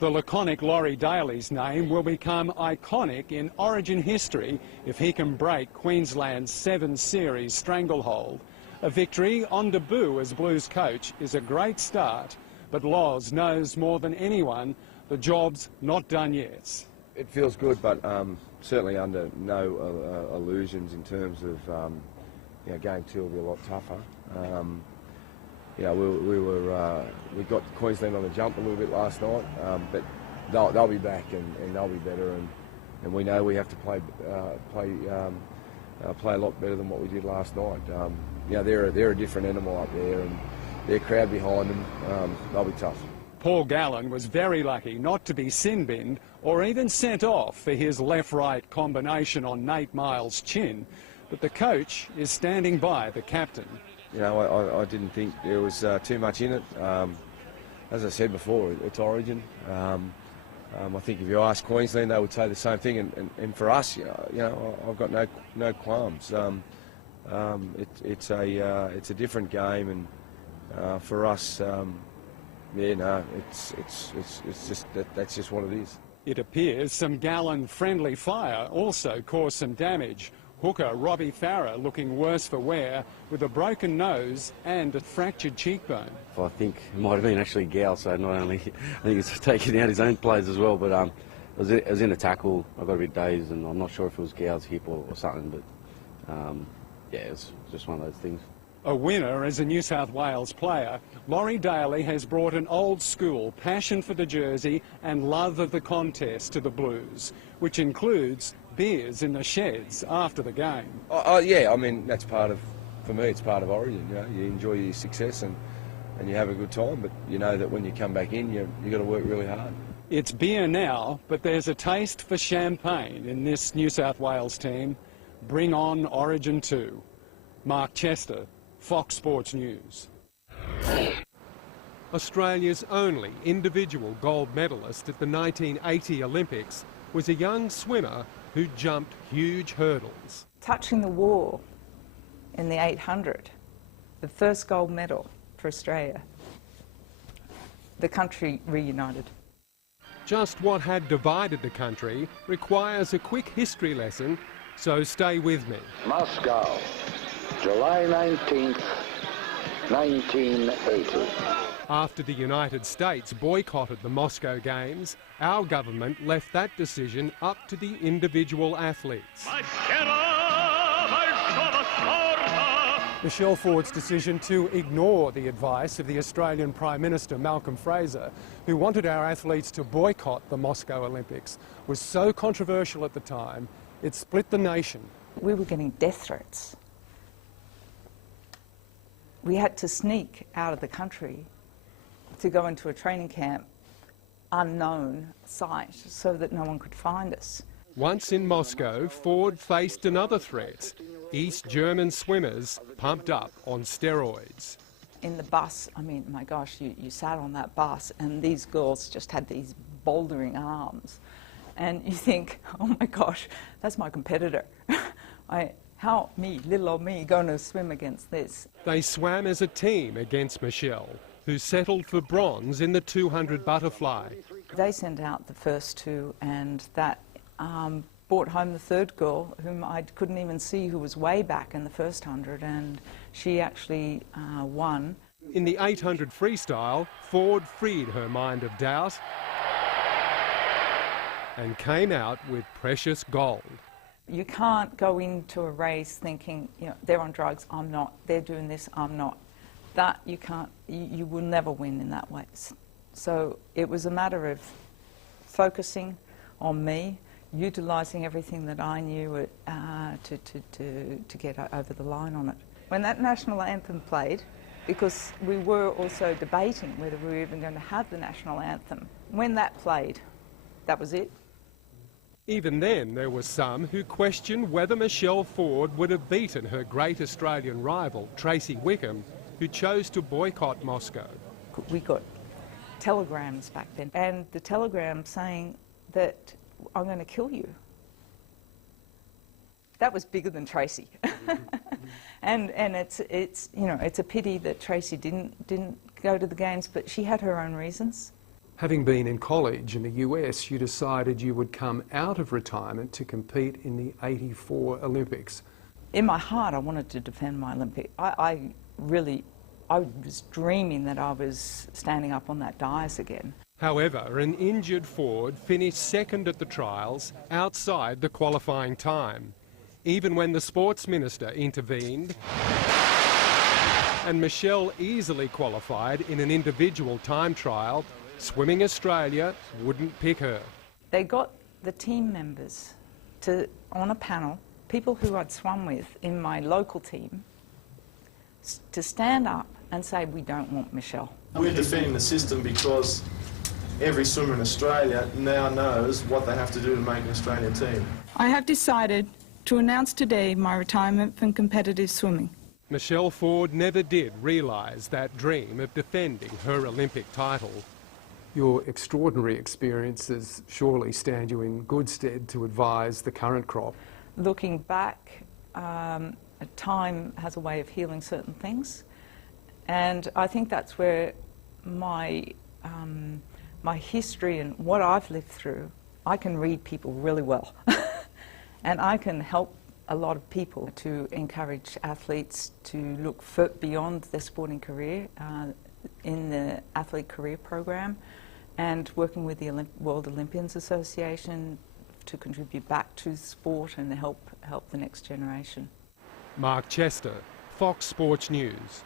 The laconic Laurie Daley's name will become iconic in Origin history if he can break Queensland's 7-series stranglehold. A victory on debut as Blues coach is a great start, but Loz knows more than anyone the job's not done yet. It feels good, but certainly under no illusions in terms of game 2 will be a lot tougher. We got Queensland on the jump a little bit last night, but they'll be back and they'll be better, and we know we have to play a lot better than what we did last night. They're a different animal up there, and their crowd behind them, they'll be tough. Paul Gallen was very lucky not to be sin-binned or even sent off for his left-right combination on Nate Miles' chin, but the coach is standing by the captain. I didn't think there was too much in it. As I said before, it's Origin. I think if you ask Queensland, they would say the same thing. And for us, I've got no qualms. It's a different game, and for us, it's just that's just what it is. It appears some Gallen-friendly fire also caused some damage. Hooker Robbie Farah looking worse for wear with a broken nose and a fractured cheekbone. I think it might have been actually Gal, so not only I think he's taking out his own players as well, but it was in a tackle. I got a bit dazed, and I'm not sure if it was Gal's hip or something, but it was just one of those things. A winner as a New South Wales player, Laurie Daley has brought an old-school passion for the jersey and love of the contest to the Blues, which includes beers in the sheds after the game. Yeah, I mean, that's part of, for me, it's part of Origin. You enjoy your success and you have a good time, but you know that when you come back in, you've got to work really hard. It's beer now, but there's a taste for champagne in this New South Wales team. Bring on Origin 2. Mark Chester, Fox Sports News. Australia's only individual gold medalist at the 1980 Olympics was a young swimmer who jumped huge hurdles. Touching the wall in the 800, the first gold medal for Australia. The country reunited. Just what had divided the country requires a quick history lesson, so stay with me. Moscow, July 19th, 1980. After the United States boycotted the Moscow Games, our government left that decision up to the individual athletes. Michelle Ford's decision to ignore the advice of the Australian Prime Minister Malcolm Fraser, who wanted our athletes to boycott the Moscow Olympics, was so controversial at the time, it split the nation. We were getting death threats. We had to sneak out of the country to go into a training camp, unknown site, so that no one could find us. Once in Moscow, Ford faced another threat. East German swimmers pumped up on steroids. In the bus, I mean, my gosh, you sat on that bus and these girls just had these bouldering arms. And you think, oh my gosh, that's my competitor. How me, little old me, going to swim against this? They swam as a team against Michelle, who settled for bronze in the 200 butterfly. They sent out the first two, and that brought home the third girl, whom I couldn't even see, who was way back in the first 100, and she actually won. In the 800 freestyle, Ford freed her mind of doubt and came out with precious gold. You can't go into a race thinking, they're on drugs, I'm not, they're doing this, I'm not. That you can't, you will never win in that way. So it was a matter of focusing on me, utilising everything that I knew to get over the line on it. When that national anthem played, because we were also debating whether we were even going to have the national anthem, when that played, that was it. Even then, there were some who questioned whether Michelle Ford would have beaten her great Australian rival, Tracy Wickham, who chose to boycott Moscow. We got telegrams back then, and the telegram saying that I'm going to kill you. That was bigger than Tracy. and it's a pity that Tracy didn't go to the games, but she had her own reasons. Having been in college in the US, you decided you would come out of retirement to compete in the '84 Olympics. In my heart, I wanted to defend my Olympic. I was dreaming that I was standing up on that dais again. However, an injured Ford finished second at the trials outside the qualifying time, even when the sports minister intervened and Michelle easily qualified in an individual time trial. Swimming Australia wouldn't pick her. They got the team members on a panel, people who I'd swum with in my local team, to stand up and say, we don't want Michelle. We're defending the system because every swimmer in Australia now knows what they have to do to make an Australian team. I have decided to announce today my retirement from competitive swimming. Michelle Ford never did realise that dream of defending her Olympic title. Your extraordinary experiences surely stand you in good stead to advise the current crop. Looking back, time has a way of healing certain things, and I think that's where my history and what I've lived through, I can read people really well. And I can help a lot of people to encourage athletes to look beyond their sporting career in the Athlete Career Program, and working with the World Olympians Association to contribute back to sport and help the next generation. Mark Chester, Fox Sports News.